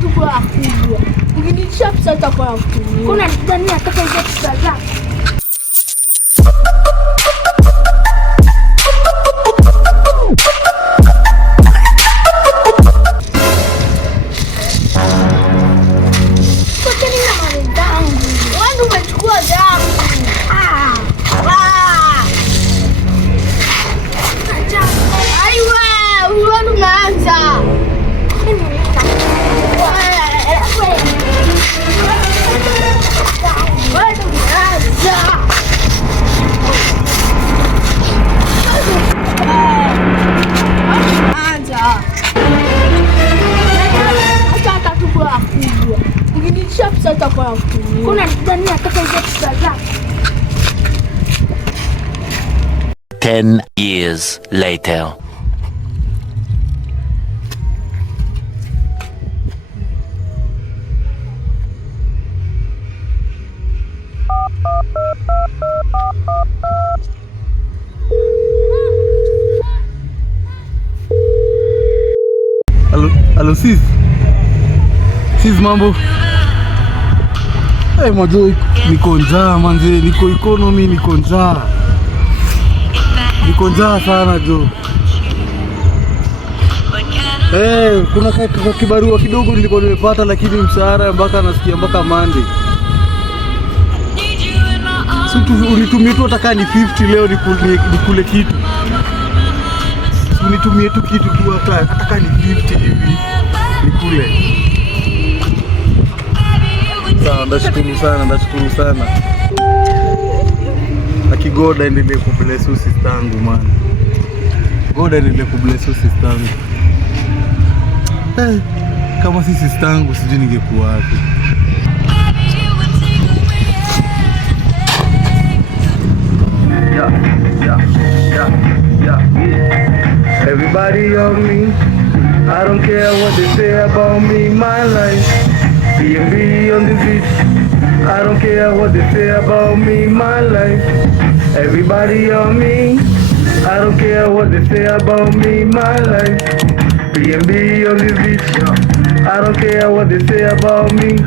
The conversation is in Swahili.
tu kwa kubwa. Ukinitisha pesa itakuwa kubwa. Kuna nani ataka hizo pesa zako? Kuna nani ataka hizo pesa zako? 10 years later. Halo sis. Sis mambo. Majo niko njaa manze, niko economy, niko njaa sana jo. Kuna kibarua kidogo nilikuwa nimepata, lakini mshahara mpaka nasikia mpaka Monday. Unitumie tu hata ni 50 leo nikule kitu. Unitumie tu kitu tu hata ni 50 hivi nikule. Sawa, ndashukuru sana. Akigoda endelee kubless sister yangu man. Goda endelee kubless sister yangu. Kama si sister yangu sijui ningekuwa wapi. Yeah. Everybody on me. I don't care what they say about me, my life. B&B on the beach. I don't care what they say about me, my life. Everybody on me. I don't care what they say about me, my life. B&B on the beach. I don't care what they say about me.